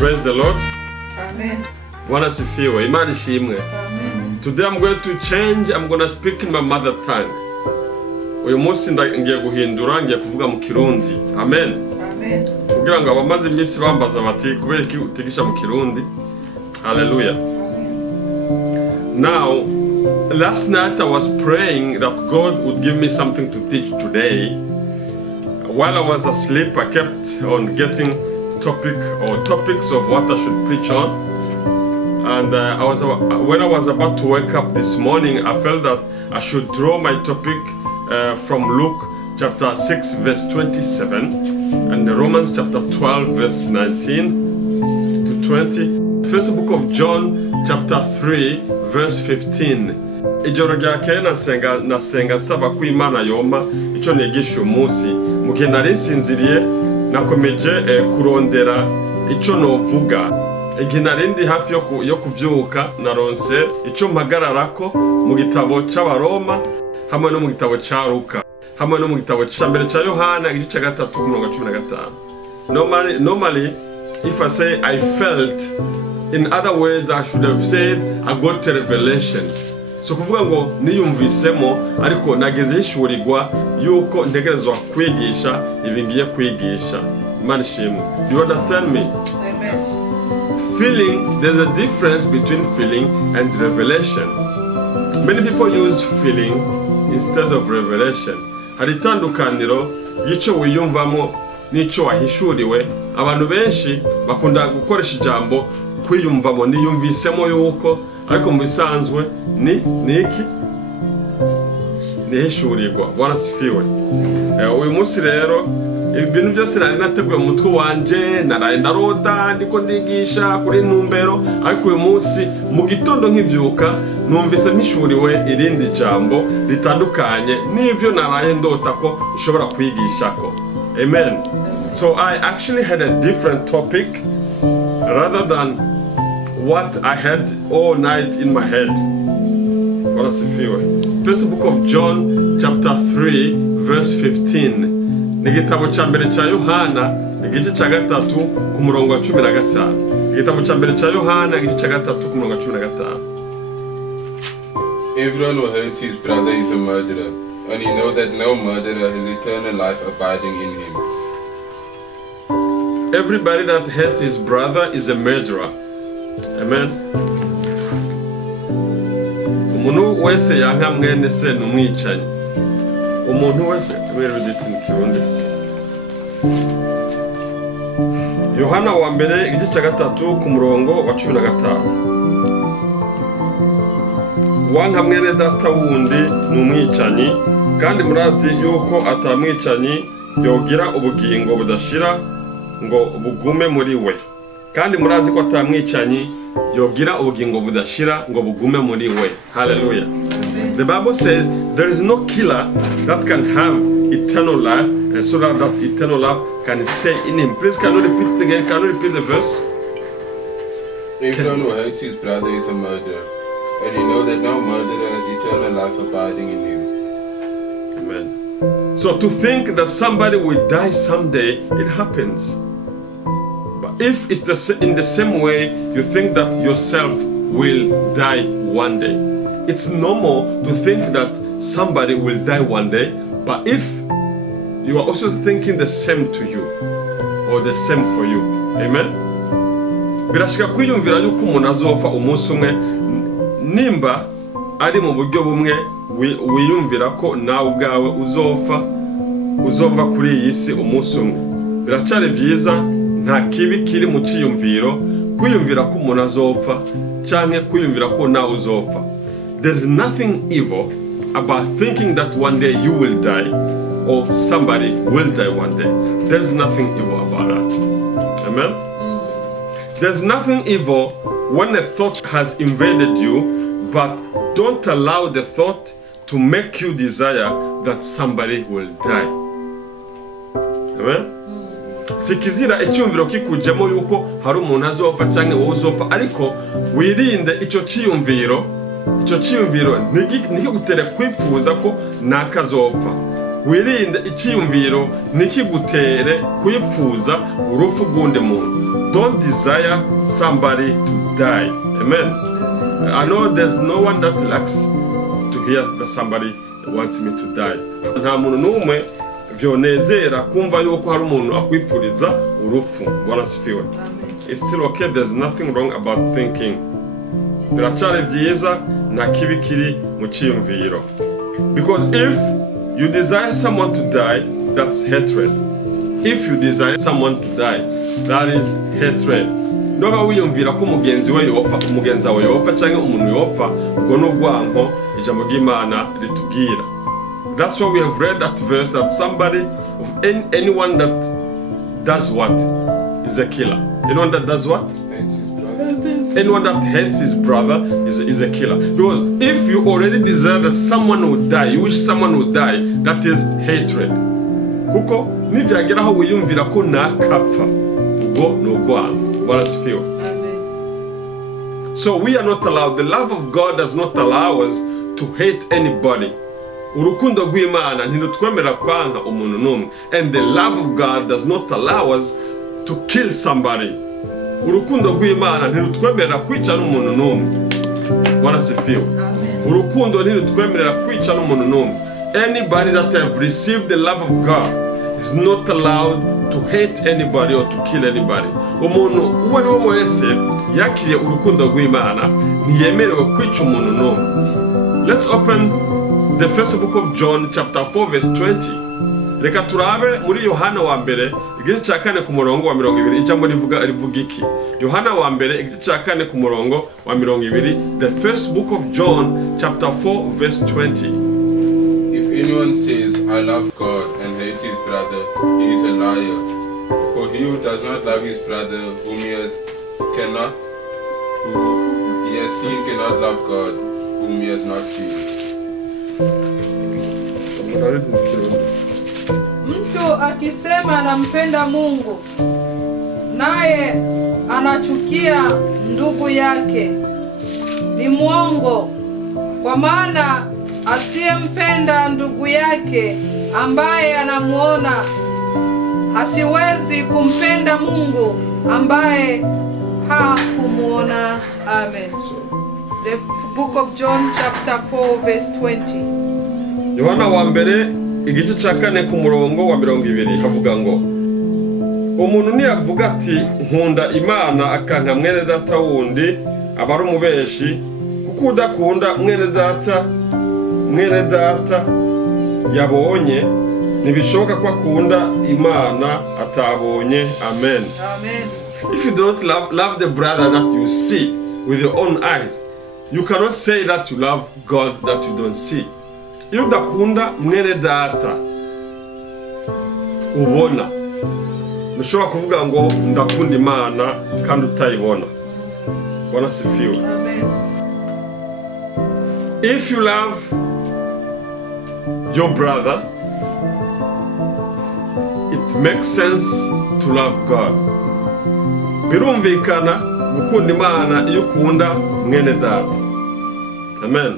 Praise the Lord. Amen. Bwana sifiwe. Imani shimwe. Amen. Today I'm going to change. I'm going to speak in my mother tongue. Uyu munsi ngiye guhindura, ngiye kuvuga mu Kirundi. Amen. Amen. Kugira ngo abamaze iminsi bambaza bati kubera iki utigisha mu Kirundi. Hallelujah. Now, last night I was praying that God would give me something to teach today. While I was asleep, I kept on getting topics of what I should preach on. And when I was about to wake up this morning, I felt that I should draw my topic from Luke chapter 6 verse 27 and Romans chapter 12 verse 19 to 20. First book of John chapter 3 verse 15. Ijoro ryakeye nasenga nsaba ko Imana yoma icyo nigisha umunsi mu gihe nari nsinziriye nakomeje kurondera icyo novuga. Igihe nari ndi hafi yo kuvyuka naronse icyo mpagararako mu gitabo c'Abaroma hamwe no mu gitabo ca Luka hamwe no mu gitabo ca mbere ca Yohana igice cya 3:15. Normally if I say I felt, in other words I should have said I got a revelation. So kuvuga ngo niyumvisemo ariko nageze hishurirwa yuko ntegerezwa kwigisha ibi ngiye kwigisha. Imana ishimwe. Do you understand me? Amen. Feeling, there's a difference between feeling and revelation. Many people use feeling instead of revelation. Hari itandukaniro y'icyo wiyumvamo n'icyo wahishuriwe. Abantu benshi bakunda gukoresha ijambo kwiyumvamo, niyumvisemo yuko, ariko mu bisanzwe ni iki? Nihishurirwa. Bwana sifiwe. Uyu munsi rero ibintu byose nari nateguye mu mutwe wanje, naraye ndarota ndiko ndigisha kuri ntumbero, ariko uyu munsi mu gitondo nkivyuka numvise mpishuriwe irindi jambo ritandukanye n'ivyo naraye ndota ko nshobora kwigishako. Amen. So I actually had a different topic rather than what I had all night in my head. Bwana sifiwe. First book of John chapter 3 verse 15. Igitabo ca mbere ca Yohana igice ca 3 ku murongo wa 15. Igitabo ca mbere ca Yohana igice ca 3 ku murongo wa 15. Everyone who hurts his brother is a murderer, and you know that no murderer has eternal life abiding in him. Everybody that hates his brother is a murderer. Amen. Umuntu wese yanka mwene se n'umwicanyi. Umuntu wese tubere biti mu Kirundi. Yohana wa mbere igice cya 3 ku murongo wa 15. Wanka mwene data wundi n'umwicanyi, kandi murazi yuko atamwicanyi yogira ubugingo budashira ngo bugume muri we. Kandi murazi ko atamwicanyi yogira ubugingo budashira ngo bugume muri we. Hallelujah. The Bible says there is no killer that can have eternal life, and so that eternal life can stay in him. Please, can you repeat it again? Can you repeat the verse? Everyone who hates his brother is a murderer, and you know that no murderer has eternal life abiding in him. Amen. So to think that somebody will die someday, it happens. But if it's in the same way you think that yourself will die one day, it's normal to think that somebody will die one day, but if you are also thinking the same to you or the same for you. Amen. Birashika kwiyumvira yuko umuntu azofa umunsi umwe, nimba ari mu buryo bumwe wiyumvira ko nawe ubwawe uzova kuri iyi si umunsi umwe. Biracari vyiza, nta kibi kiri mu ciyumviro kwiyumvira ko umuntu azopfa canke kwiyumvira ko nawe uzopfa. There's nothing evil about thinking that one day you will die or somebody will die one day. There's nothing evil about that. Amen? There's nothing evil when a thought has invaded you, but don't allow the thought to make you desire that somebody will die. Amen? Sikizira icyumviro kikujemo yuko hari umuntu azopfa cyangwa wowe uzopfa, ariko wirinde icyo cyiyumviro. Icyo cyiyumviro ntigigutere kwifuza ko nakazopfa. wirinde icyiyumviro nikigutere kwifuza urupfu rw'undi muntu. Don't desire somebody to die. Amen. I know there's no one that likes to hear that somebody wants me to die. Nta muntu n'umwe vyonezera kumva yuko hari umuntu akwifuriza urupfu. Bwana sifiwe. It's still okay, there's nothing wrong about thinking. Biracari vyiza nta kibi kiri mu cyiyumviro. Because if you desire someone to die, that's hatred. If you desire someone to die, that is hatred. Noba wiyumvira ko umugenzi wawe yopfa cyangwa umuntu yopfa, ngo n'urwanko ijambo ry'Imana ritubwira. That's why we have read that verse that somebody, anyone that does what is a killer. Anyone that does what? Anyone that hates his brother is a killer. Because if you already desire that someone will die, you wish someone will die, that is hatred. Kuko nivyageraho wiyumvira ko nakapfa, ubwo n'urwanko. So we are not allowed, the love of God does not allow us to hate anybody. Urukundo rw'Imana ntirutwemerera kwanga umuntu n'umwe. And the love of God does not allow us to kill somebody. Urukundo rw'Imana ntirutwemerera kwica n'umuntu n'umwe. Bwana sifiwe. Urukundo ntirutwemerera kwica n'umuntu n'umwe. Anybody that have received the love of God is not allowed to hate anybody or to kill anybody. Umuntu uwo ni wo wese yakiriye urukundo rw'Imana ntiyemerewe kwica umuntu n'umwe. Let's open the first book of John chapter 4 verse 20. Reka turabe muri Yohana wa mbere igice cya 4 ku murongo wa 20. Ijambo rivuga iki? Yohana wa mbere igice cya 4 ku murongo wa 20. The first book of John chapter 4 verse 20. If anyone says, I love God and hates his brother, he is a liar. For he who does not love his brother whom he has seen cannot love God whom he has not seen. Mtu akisema anampenda Mungu naye anachukia ndugu yake ni mwongo, kwa maana asiyempenda ndugu yake ambaye anamuona hasiwezi kumpenda Mungu ambaye hakumuona. Amen. The book of John chapter 4 verse 20. Yohana wa mbere igice cya 4 ku murongo wa 20 havuga ngo, umuntu niyavuga ati nkunda Imana akanka mwene data wundi aba ari umubeshi, kuko udakunda mwene data yabonye ntibishoboka ko akunda Imana atabonye. Amen. Amen. If you don't love the brother that you see with your own eyes, you cannot say that you love God that you don't see. Iyo udakunda mwene data ubona, ntushobora kuvuga ngo ndakunda Imana kandi utayibona. Bwana sifiwe. Amen. If you love your brother, it makes sense to love God. Birumvikana gukunda Imana iyo ukunda mwene data. Amen.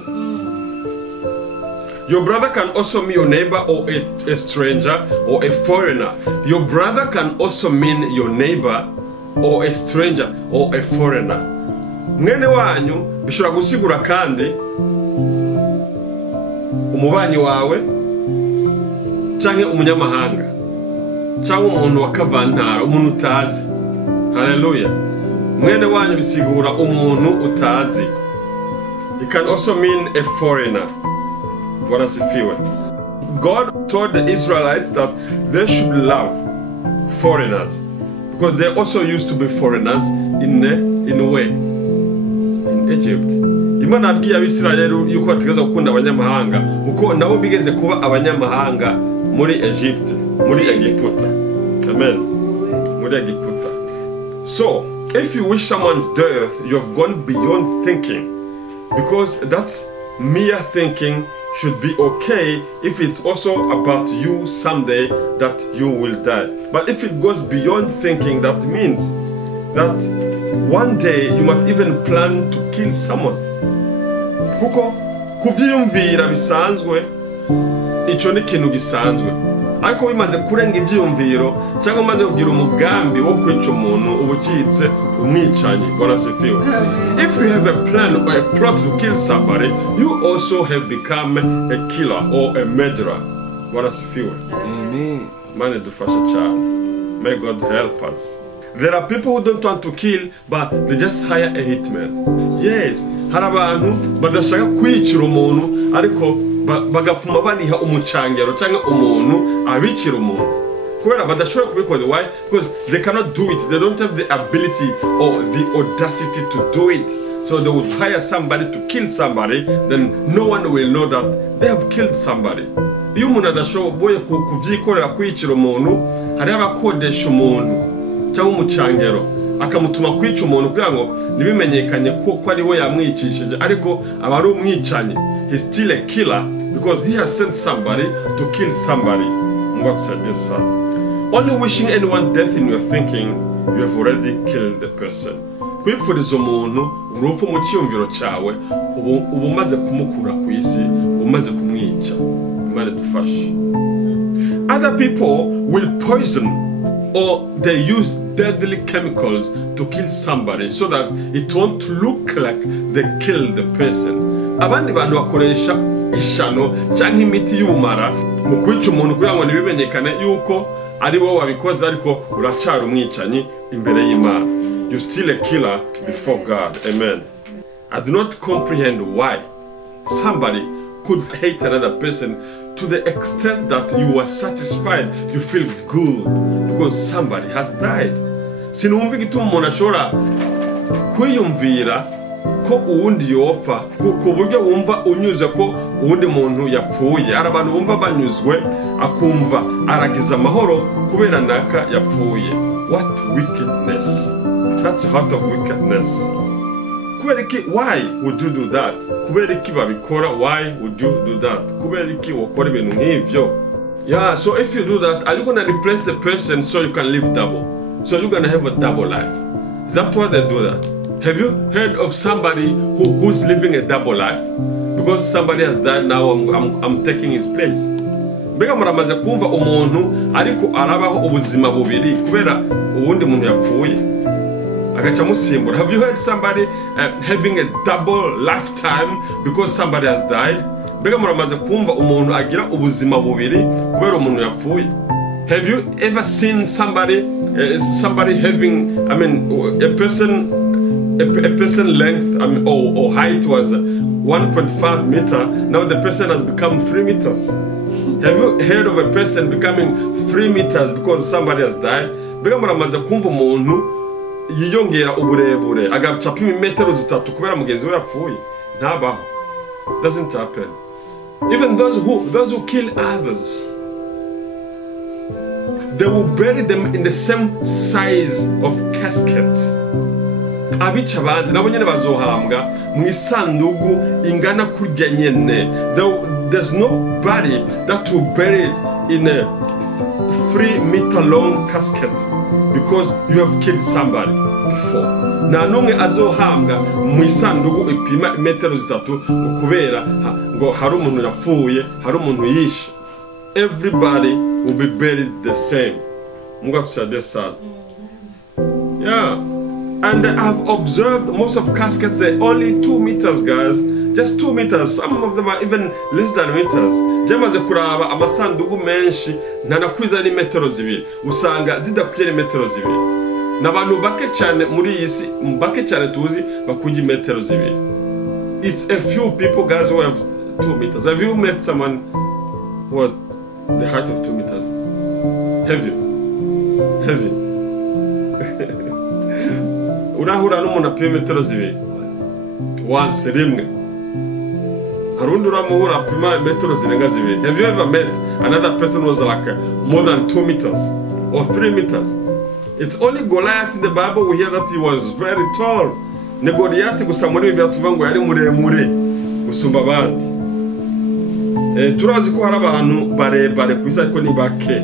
Your brother can also mean your neighbor or a stranger or a foreigner. Your brother can also mean your neighbor or a stranger or a foreigner. Mwene wanyu bishobora gusigura kandi umubanyi wawe cyangwa umunyamahanga cyangwa umuntu wakavantara, umuntu utazi. Hallelujah. Mwene wanyu bisigura umuntu utazi. It can also mean a foreigner. Bwana sifiwe. God told the Israelites that they should love foreigners because they also used to be foreigners in a way in Egypt. Imana abwiye Abisirayeli yuko bategeza gukunda abanyamahanga kuko nabo bigeze kuba abanyamahanga muri Egypt, muri Egiputa. Amen. Muri Egiputa. So, if you wish someone's death, you have gone beyond thinking, because that's mere thinking should be okay if it's also about you someday that you will die. But if it goes beyond thinking, that means that one day you might even plan to kill someone. Kuko kuvyiyumvira bisanzwe icyo ni ikintu gisanzwe. Ariko bimaze kurenga ibyiyumviro cyangwa umaze kugira umugambi wo kwica umuntu uba ucitse umwicanyi. Bwana asifiwe. If you have a plan or a plot to kill somebody, you also have become a killer or a murderer. Bwana asifiwe. Amen. Mane dufashe cyane. May God help us. There are people who don't want to kill, but they just hire a hitman. Yes, hari abantu badashaka kwicira umuntu ariko bagafuma baniha umucangero cyangwa umuntu abicira umuntu kubera badashobora kubikora. Why? Because they cannot do it. They don't have the ability or the audacity to do it. So they would hire somebody to kill somebody, then no one will know that they have killed somebody. Iyo umuntu adashoboye kuvyikorera kwicira umuntu, hari abakodesha umuntu cyangwa umucangero akamutuma kwica umuntu kugira ngo nibimenyekanye ko ari we yamwicishije, ariko aba ari umwicanyi. He's still a killer because he has sent somebody to kill somebody. What said this son? Only wishing anyone death in your thinking, you have already killed the person. Kwifuriza umuntu urupfu mu cyumviro cyawe ubu umaze kumukura ku isi, umaze kumwica. Imana dufashe. Other people will poison or they use deadly chemicals to kill somebody so that it won't look like they killed the person. Abandi bantu bakoresha ishano cyangwa imiti y'ubumara mu kwica umuntu kugira ngo nibimenyekane yuko ari wowe wabikoze ariko uracyari umwicanyi imbere y'Imana. You're still a killer before God. Amen. I do not comprehend why somebody could hate another person to the extent that you are satisfied, you feel good because somebody has died. Sinumva igituma umuntu ashobora kwiyumvira ko uwundi yofa ku buryo wumva unyuze ko uwundi muntu yapfuye. Hari abantu bumva banyuzwe akumva aragize amahoro kubera naka yapfuye. What wickedness! That's a heart of wickedness. Why would you do that? Why would you do that? Yeah, so if you do that, are you going to replace the person so you can live double? So you're going to have a double life. Is that why they do that? Have you heard of somebody who's living a double life? Because somebody has died, now I'm taking his place. Mbega muramaze kumva umuntu ariko arabaho ubuzima bubiri kubera uwundi muntu yapfuye agaca musimbura. Have you heard somebody having a double lifetime because somebody has died? Mbega muramaze kumva umuntu agira ubuzima bubiri kubera umuntu yapfuye? Have you ever seen somebody having, a person length or height was 1.5 meter, now the person has become 3 meters. Have you heard of a person becoming 3 meters because somebody has died? Mbega muramaze kumva umuntu yiyongera uburebure agacapa imimetero 3 kubera mugenzi we yapfuye? Ntabaho. Doesn't happen. Even those who kill others, they will bury them in the same size of casket. Abica abandi nabo nyene bazohambwa mu isandugu ingana kurya nyene. There's nobody that will bury in a 3-meter long casket because you have killed somebody before. Nta numwe azohambwa mu isandugu ipima metero 3 kubera ngo hari umuntu yapfuye, hari umuntu yishe. Everybody will be buried the same. Mungu tusaidie sana. Yeah. And I've observed most of caskets, they're only 2 meters, guys. Just 2 meters. Some of them are even less than meters. Jamaze kuraba amasandugu menshi ntanakwiza ni metero 2. Usanga zidakwiye ni metero 2. Nabantu bake cyane muri iyi si, bake cyane tuzi bakunja metero 2. It's a few people, guys, who have 2 meters. Have you met someone who has the height of 2 meters? Have you? Have you? Urahura n'umuntu apima metero 2 once rimwe. Harundi uramuhura apima metero 2. Have you ever met another person who was like more than 2 meters or 3 meters? It's only Goliath in the Bible we hear that he was very tall. Ne Goliath gusa muri Bibiliya tuvuga ngo yari muremure gusumba abandi. Turazi ko hari abantu barebare ku isi ariko ni bake.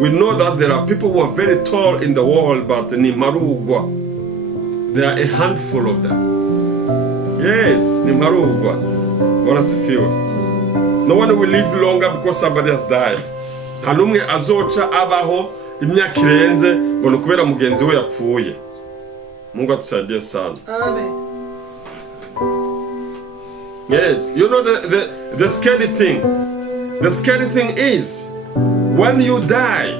We know that there are people who are very tall in the world, but ni marugwa. There are a handful of them. Yes, ni marugwa. Bwana sifiwe. No one will live longer because somebody has died. Nta n'umwe azoca abaho imyaka irenze ngo kubera mugenzi we yapfuye. Mungu atusaidie sana. Amen. Yes, you know the scary thing. The scary thing is when you die,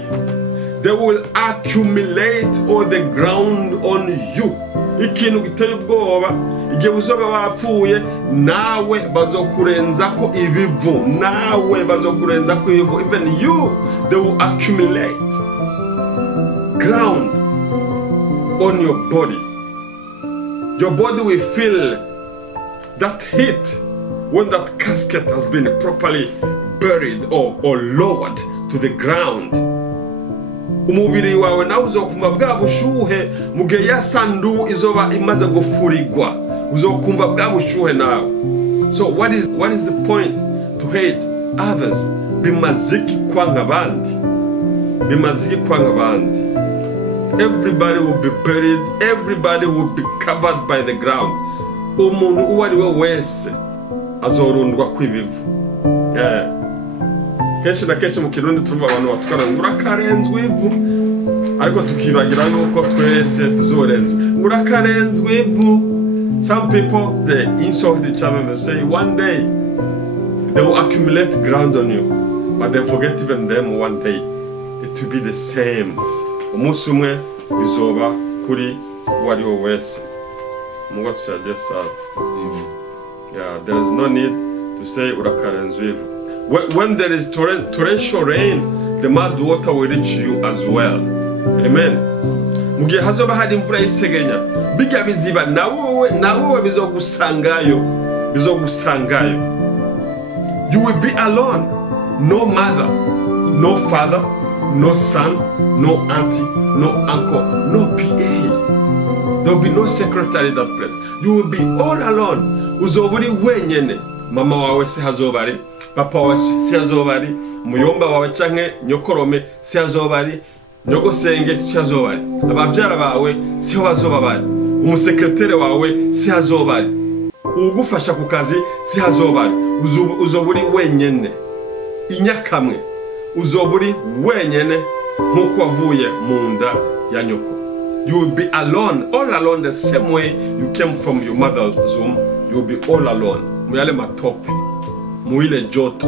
they will accumulate all the ground on you. Ikintu giteye ubwoba igihe uzoba wapfuye nawe bazokurenzako ibivu, nawe bazokurenzako ibivu. Even you, they will accumulate ground on your body. Your body will feel that heat when that casket has been properly buried or lowered to the ground. Umubiri wawe nawe uzokumva bwa bushuhe mugihe ya sandu izoba imaze gufurigwa, uzokumva bwa bushuhe nawe. So what is the point to hate others? Bimaziki kwanga abandi, bimaziki kwanga abandi. Everybody will be buried, everybody will be covered by the ground. Umuntu uwo ari we wese azorundwa kwibivu. Kenshi na kenshi mu Kirundi tuvuga abantu batukana ngo urakarenzwe ivu, ariko tukibagira yuko twese tuzorenzwe. Urakarenzwe ivu. Some people, they insult each other and they say one day they will accumulate ground on you, but they forget even them one day it will be the same. Umunsi umwe bizoba kuri uwo ari we wese. Mungu atusaidie sana. Yeah, there is no need to say urakarenzwe ivu. When there is torrential rain, the mud water will reach you as well. Amen. Mugihe hazoba hari imvura y'isegenya, bijya biziba nawe bizogusangayo. You will be alone. No mother, no father, no son, no auntie, no uncle, no PA. There will be no secretary in that place. You will be all alone. Uzoburi wenyene. Mama wawe si hazobari, papa wawe si hazobari, muyomba wawe canke nyokorome si hazobari, nyogosenge si hazobari, abavyara bawe si hazobari, umusekreteri wawe si hazobari, ugufasha ku kazi si hazobari. Uzoburi wenyene, inyakamwe uzoburi wenyene nkuko wavuye mu nda ya nyoko. You will be alone, all alone, the same way you came from your mother's womb. You will be all alone. Muyale matope, muile joto,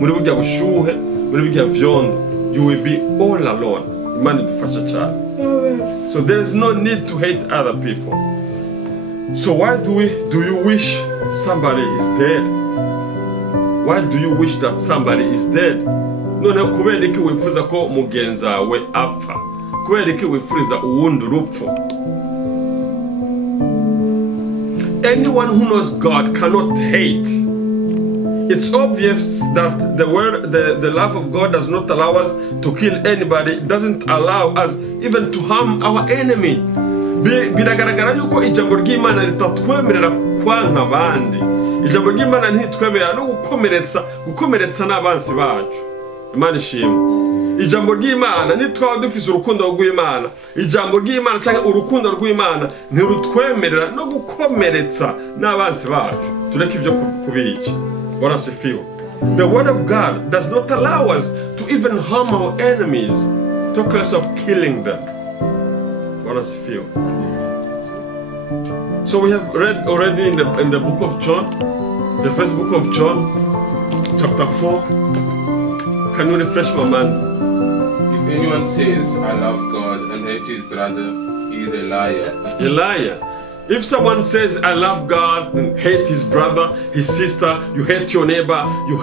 muri bujya bushuhe, muri bujya vyondo. You will be all alone. Imani tufasha cyane. So there is no need to hate other people. So why do you wish somebody is dead? Why do you wish that somebody is dead? None kubera iki wifuza ko mugenza we apfa? Kubera iki wifuza uwundi urupfu? Anyone who knows God cannot hate. It's obvious that the love of God does not allow us to kill anybody. It doesn't allow us even to harm our enemy. Biragaragara yuko ijambo ry'Imana ritatwemerera kwanga abandi. Ijambo ry'Imana ntitwemerera no gukomeretsa n'abansi bacu. Imana ishimwe. Ijambo ry'Imana nitwa dufise urukundo rw'Imana. Ijambo ry'Imana cyangwa urukundo rw'Imana ntirutwemerera no gukomeretsa n'abansi bacu. Tureke ibyo kubica. Bwana asifiwe. The word of God does not allow us to even harm our enemies, talk less of killing them. Bwana asifiwe. So we have read already in the book of John, the first book of John, chapter 4. Can you refresh my mind? If anyone says, I love God and hates his brother, he is a liar. A liar. If someone says, I love God and hate his brother, his sister, you hate your neighbor, you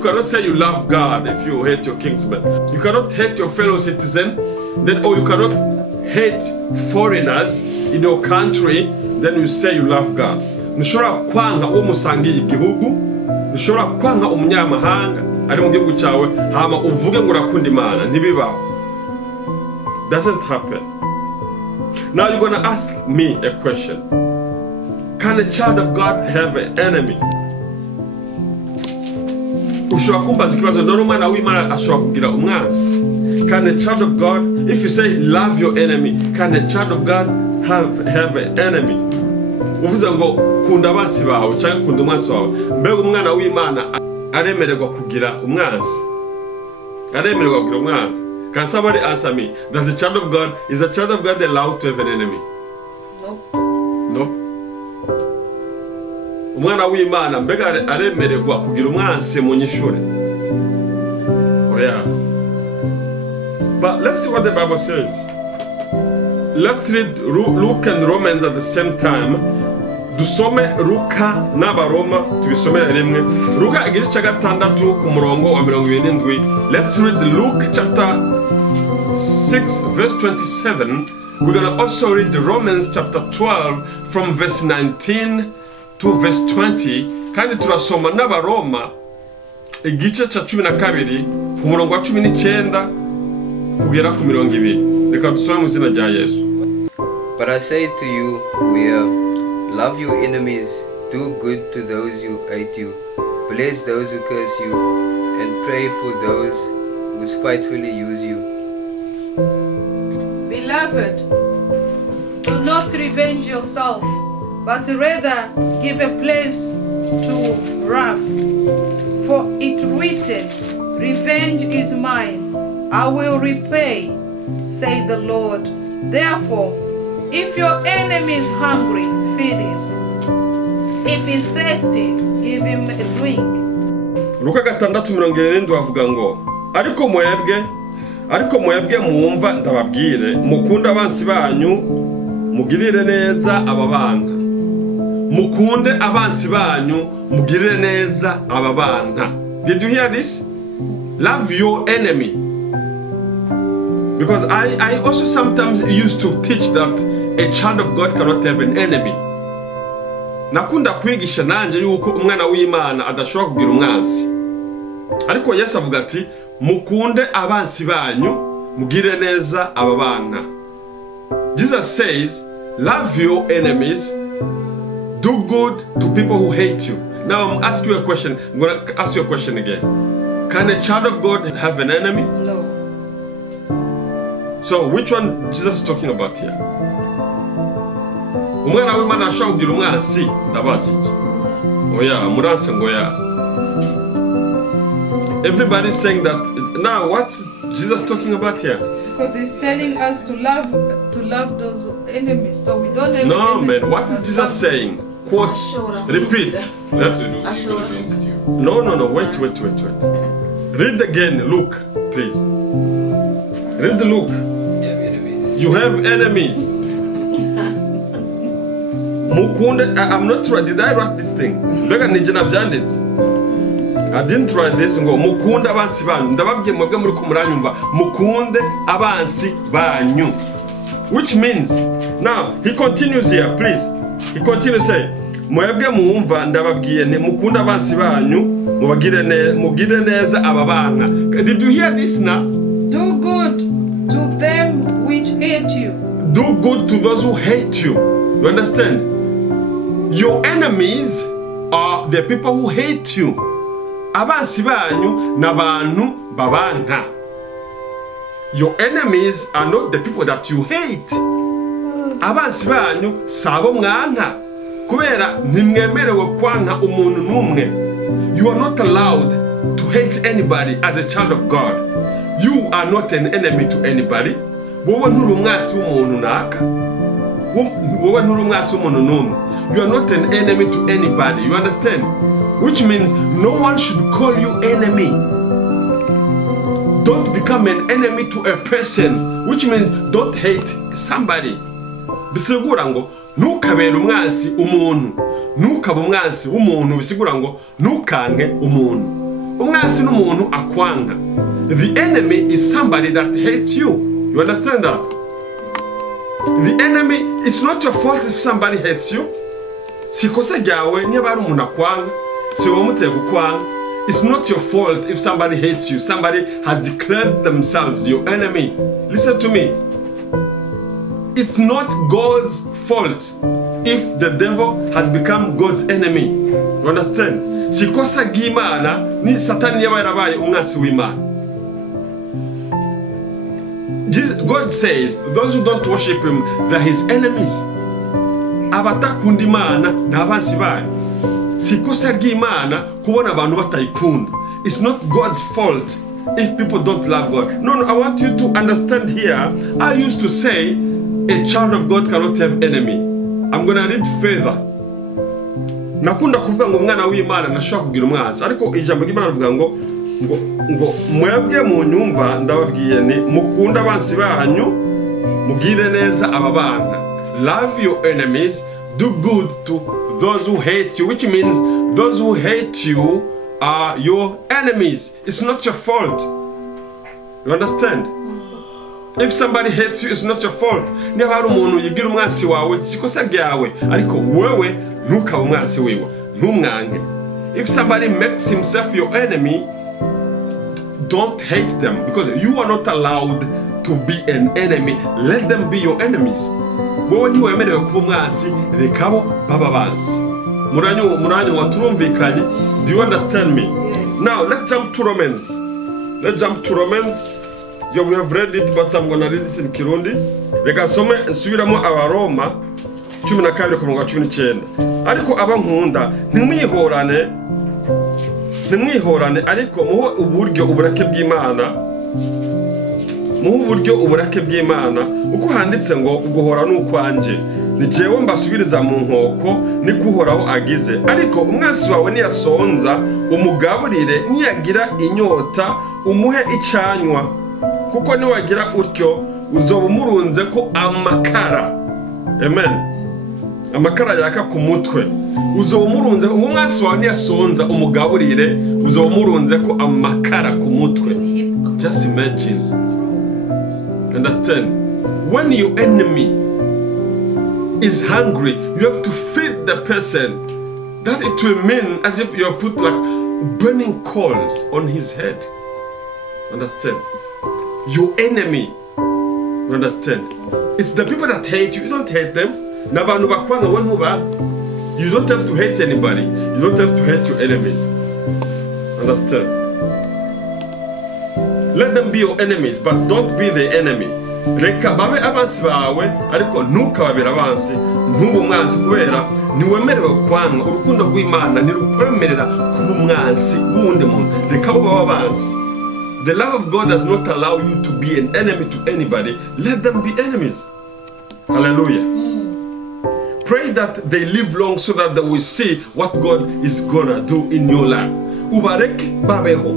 cannot say you love God if you hate your kinsman. You cannot hate your fellow citizen, or you cannot hate foreigners in your country, then you say you love God. Ntushobora kwanga uwo musangiye igihugu, ntushobora kwanga umunyamahanga ari mu gihugu cyawe hama uvuge ngo urakunda Imana, ntibibaho. Doesn't happen. Now you're going to ask me a question. Can a child of God have an enemy? Ushobora kumbaza ikibazo none umwana w'Imana ashobora kugira umwanzi. Can a child of God, if you say love your enemy, can a child of God have an enemy? uvuze ngo kunda abansi bawe cyangwa kunda umwansi wawe, mbega umwana w'Imana aremererwa kugira umwansi? Aremererwa kugira umwansi? Can somebody answer me? Does the child of God, is a child of God allowed to have an enemy? No. Umwana w'Imana mbega aremererwa kugira umwansi mu nyishure? Oh yeah. But let's see what the Bible says. Let's read Luke and Romans at the same time. Dusome Luka n'Abaroma tubisomere rimwe. Luka igice cya 6 ku murongo wa 27. Let's read Luke chapter 6 verse 27. We're going to also read Romans chapter 12 from verse 19 to verse 20. Kandi turasoma n'Abaroma igice cya 12 ku murongo wa 19 kugera ku 20. Reka dusome mu izina rya Yesu. But I say to you, love your enemies, do good to those who hate you, bless those who curse you, and pray for those who spitefully use you. Beloved, do not revenge yourself, but rather give a place to wrath. For it written, revenge is mine, I will repay, say the Lord. Therefore, if your enemy is hungry, feed him. If he's thirsty, give him a drink. Luka 6:27 avuga ngo, ariko mwebwe mwumva ndababwire, mukunde abansi banyu, mugirire neza ababanga. Mukunde abansi banyu, mugirire neza ababanga. Did you hear this? Love your enemy. Because I also sometimes used to teach that a child of God cannot have an enemy. Nakunda kwigisha nanje yuko umwana w'Imana adashobora kugira umwansi. Ariko Yesu avuga ati mukunde abansi banyu, mugire neza ababanga. Jesus says, love your enemies, do good to people who hate you. Now I'm asking you a question. I'm going to ask you a question again. Can a child of God have an enemy? No. So which one Jesus is talking about here? Umwana w'Imana ashaka kugira umwansi ndabajije. Oya muranse ngo ya. Everybody is saying that. Now what's Jesus talking about here? Because he's telling us to love those enemies, so we don't have. No man, what is Jesus saying? Quote, repeat. Against you. No, wait. Read again, Luke, please. Read the Luke. You have enemies. Mukunde, I'm not right. Did I write this thing? I didn't write this. Mukunde abansi banyu. Ndababwiye mwebwe muri kumuranyumva. Mukunde abansi banyu. Which means, now he continues here, please. He continues saying, mwebwe muumva ndababwiye nti mukunde abansi banyu, mugire neza ababanga. Did you hear this now? Do good to them which hate you. Do good to those who hate you. You understand? Your enemies are the people who hate you. Abansi banyu n'abantu babanga. Your enemies are not the people that you hate. Abansi banyu sabo mwanka. Kubera nimwemerewe kwanka umuntu numwe. You are not allowed to hate anybody as a child of God. You are not an enemy to anybody. Wowe nturi umwasi w'umuntu naka. Wowe nturi umwasi w'umuntu numwe. You are not an enemy to anybody. You understand? Which means no one should call you enemy. Don't become an enemy to a person. Which means don't hate somebody. Bisigura ngo ntukabere umwasi umuntu. Ntukaba umwasi w'umuntu bisigura ngo ntukange umuntu. Umwasi n'umuntu akwanga. The enemy is somebody that hates you. You understand that? The enemy, it's not your fault if somebody hates you. Sikosa ryawe niba ari umuntu akwanga, si wowe muteye gukwanga. It's not your fault if somebody hates you. Somebody has declared themselves your enemy. Listen to me. It's not God's fault if the devil has become God's enemy. You understand? Sikosa ry'Imana ni Satani yaba yarabaye umwasi w'Imana. God says those who don't worship him, they're his enemies. abatakunda Imana n'abansi bayo. Sikosa ry'Imana kubona abantu batayikunda. It's not God's fault if people don't love God. No, I want you to understand here. I used to say a child of God cannot have enemy. I'm going to read further. Nakunda kuvuga ngo umwana w'Imana nashaka kugira umwanzi, ariko ijambo ry'Imana rivuga ngo mwebwe mu nyumva ndababwiye ni mukunda abansi banyu, mugire neza ababana. Love your enemies, do good to those who hate you, which means those who hate you are your enemies. It's not your fault. You understand? If somebody hates you, it's not your fault. Niba hari umuntu yigira umwansi wawe, sikosa ryawe, ariko wewe ntukabe umwansi wiwe, ntumwange. If somebody makes himself your enemy, don't hate them, because you are not allowed to be an enemy. Let them be your enemies. Wowe ntiwemerewe kuba umwansi, rekabo baba bansi. Muranyu waturumvikanye. Do you understand me? Yes. Now let's jump to Romans. Let's jump to Romans. Yeah, we have read it, but I'm gonna read it in Kirundi. Reka some nsubiramo Abaroma 12:19. Ariko abankunda ntimwihorane ariko muho uburyo uburake bw'Imana. Muho uburyo uburake bw'Imana uko handitse ngo uguhora n'ukwanje. Ni jewe mbasubiriza mu nkoko ni kuhoraho agize. Ariko umwansi wawe niyasonza umugaburire, niyagira inyota umuhe icanywa. Kuko niwagira utyo uzoba umurunze ko amakara. Amen. Amakara yaka ku mutwe. Uzoba umurunze, umwansi wawe niyasonza umugaburire, uzoba umurunze ko amakara ku mutwe. Just imagine. Understand? When your enemy is hungry, you have to feed the person. That it will mean as if you have put like burning coals on his head. Understand? Your enemy. Understand? It's the people that hate you. You don't hate them. You don't have to hate anybody. You don't have to hate your enemies. Understand? Let them be your enemies, but don't be the enemy. Reka babe abansi bawe, ariko ntukababera abansi, ntube umwansi kubera niwemerewe kwanga. Urukundo rw'Imana ntirukwemerera kuba umwansi w'undi muntu. Reka bo babe abansi. The love of God does not allow you to be an enemy to anybody. Let them be enemies. Hallelujah. Pray that they live long so that they will see what God is gonna do in your life. Ubareke babeho.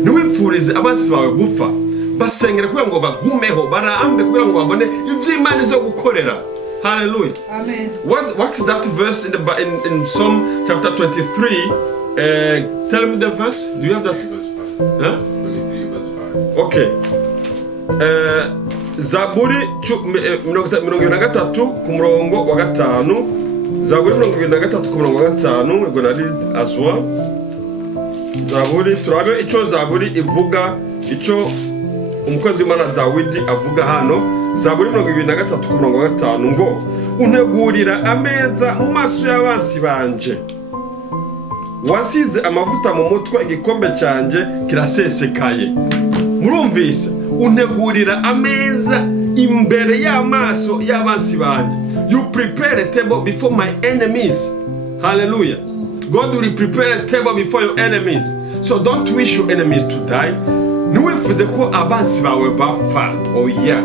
Ntiwifurize abansi bawe gupfa. Basengere kugira ngo bagumeho, barambe kugira ngo babone ibyo Imana izo gukorera. Hallelujah. Amen. What's that verse in Psalm chapter 23? Tell me the verse. Do you have that? Verse 5. Huh? 23 verse 5. Okay. Zaburi 23 ku murongo wa 5. Zaburi 23 ku murongo wa 5. We're gonna read as well. Zaburi turabe ico Zaburi ivuga, ico umukozi w'Imana Dawidi avuga hano. Zaburi 23 ku murongo wa 5 ngo untegurira ameza mu maso y'abansi banje, wasize amavuta mu mutwe, igikombe cyanjye kirasesekaye. Murumvise? Untegurira ameza imbere y'amaso y'abansi banje. You prepare a table before my enemies. Hallelujah. God will prepare a table before your enemies. So don't wish your enemies to die. Ntiwifuze ko abansi bawe bapfa. Oh yeah.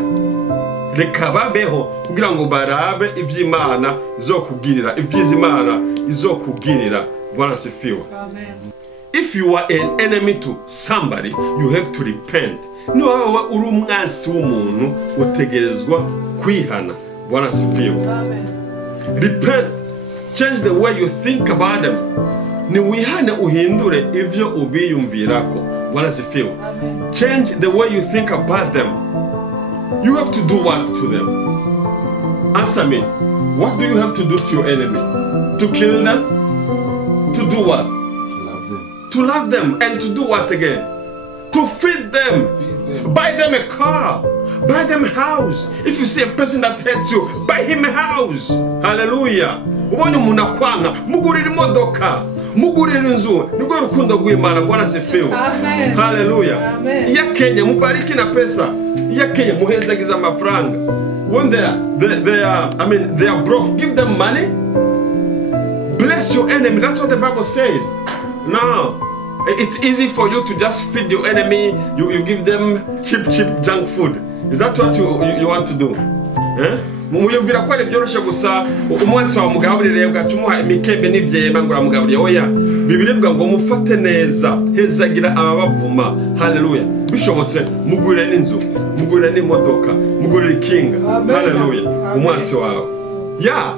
Reka babeho kugira ngo barabe ivy'Imana izokubwirira, ivy'Imana izokubwirira. Bwana sifiwe. Amen. If you are an enemy to somebody, you have to repent. Niba uri umwansi w'umuntu utegerezwa kwihana. Bwana sifiwe. Amen. Repent. Change the way you think about them. Ni wihane uhindure ivyo ubiyumvirako. Bwana sifiwe. Amen. Change the way you think about them. You have to do what to them? Answer me. What do you have to do to your enemy? To kill them? To do what? Love them. To love them. And to do what again? To feed them. Feed them. Buy them a car. Buy them a house. If you see a person that hates you, buy him a house. Hallelujah. Ubonye umuntu akwanga, mugurira imodoka, mugurira inzu. Nibwo rukundo rw'Imana. Bwana sifiwe. Amen. Hallelujah. Amen. Iya Kenya mubariki na pesa. Iya Kenya muhezagiza amafaranga. when they are broke, give them money. Bless your enemy. That's what the Bible says. Now, it's easy for you to just feed your enemy. You give them cheap junk food. Is that what you want to do? Muyumvira ko ari byoroshye gusa umunsi wa mugaburire bwacumuha imikembe n'ivyema ngura mugaburire oya Bibiliya ivuga ngo mufate neza hezagira ababavuma. Haleluya. Bishobotse mugurire n'inzu, mugurire n'imodoka, mugurire ikinga. Haleluya. Umunsi wawe. Yeah,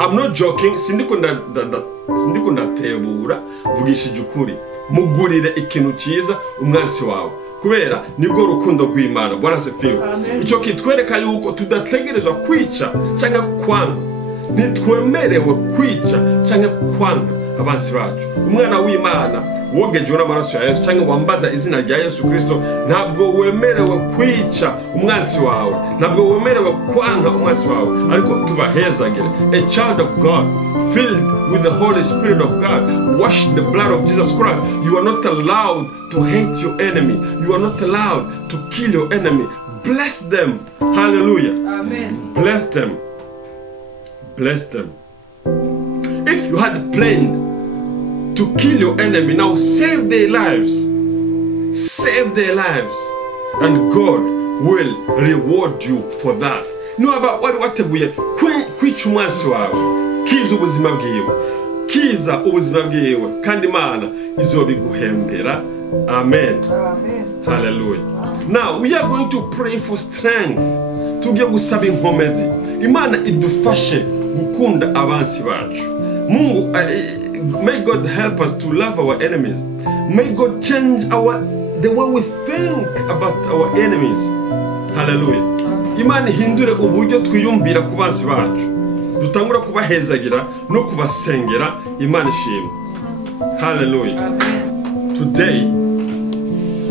I'm not joking. Sindiko ndatebura vugishije ukuri. Mugurire ikintu cyiza umwansi wawe. Kubera nibwo rukundo rw'Imana. Bwana sefiwe. Icyo kitwereka yuko tudategerezwa kwica cyangwa kwanga. Nitwemerewe kwica cyangwa kwanga abansi bacu. Umwana w'Imana wogejwe n'amaraso ya Yesu cyangwa wambaza izina rya Yesu Kristo, ntabwo wemerewe kwica umwansi wawe, ntabwo wemerewe kwanga umwansi wawe, ariko tubahezagire. A child of God filled with the Holy Spirit of God, washed in the blood of Jesus Christ. You are not allowed to hate your enemy. You are not allowed to kill your enemy. Bless them. Hallelujah. Amen. Bless them. Bless them. If you had planned to kill your enemy, now save their lives. Save their lives. And God will reward you for that. No, about what we kwica umwansi wawe. Kiza ubuzima bwiwe. Kiza ubuzima bwiwe. Kandi Imana izobiguhembera. Amen. Amen. Hallelujah. Now we are going to pray for strength. Tugiye gusaba inkomezi. Imana idufashe gukunda abansi bacu. Mungu, may God help us to love our enemies. May God change the way we think about our enemies. Hallelujah. Imana hindure uburyo twiyumvira ku bansi bacu. Dutangura kubahezagira no kubasengera. Imana ishimwe. Hallelujah. Amen. Today,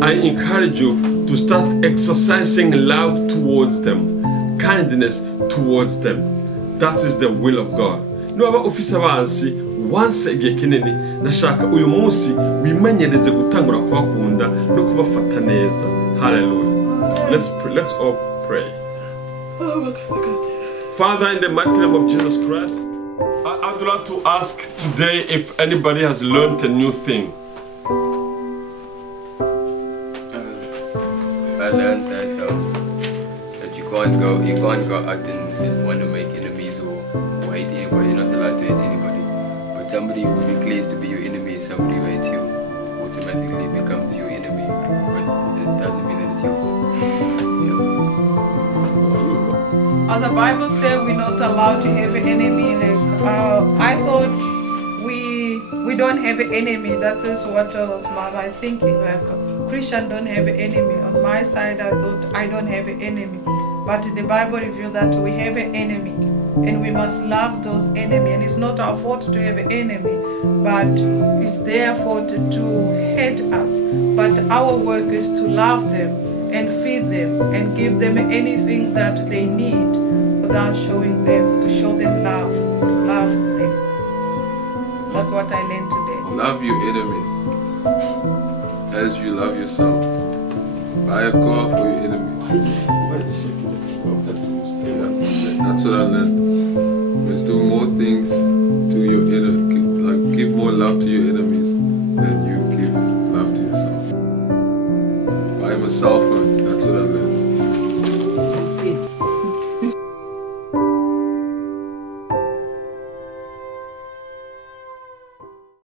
I encourage you to start exercising love towards them, kindness towards them. That is the will of God. Nuba ufise abansi once igihe kinini, nashaka uyu munsi wimenyereze gutangura kubakunda no kubafata neza. Hallelujah. Let's all pray. Father, in the mighty name of Jesus Christ, I'd like to ask today if anybody has learned a new thing. I learned that you can't go out and want to make enemies or hate anybody. You're not allowed to hate anybody. But somebody who declares to be your enemy, somebody who hates you, automatically becomes your enemy. But it doesn't mean that it's your fault. As the Bible says, we're not allowed to have an enemy. I thought we don't have an enemy. That is what was my thinking. Christians don't have an enemy. On my side, I thought I don't have an enemy. But the Bible reveals that we have an enemy. And we must love those enemies. And it's not our fault to have an enemy, but it's their fault to hate us. But our work is to love them and feed them and give them anything that they need without showing them, to show them love, to love them. That's what I learned today. Love your enemies as you love yourself. Buy a car for your enemies. Yeah, that's what I learned. Let's do more things to your enemy, like give more love to your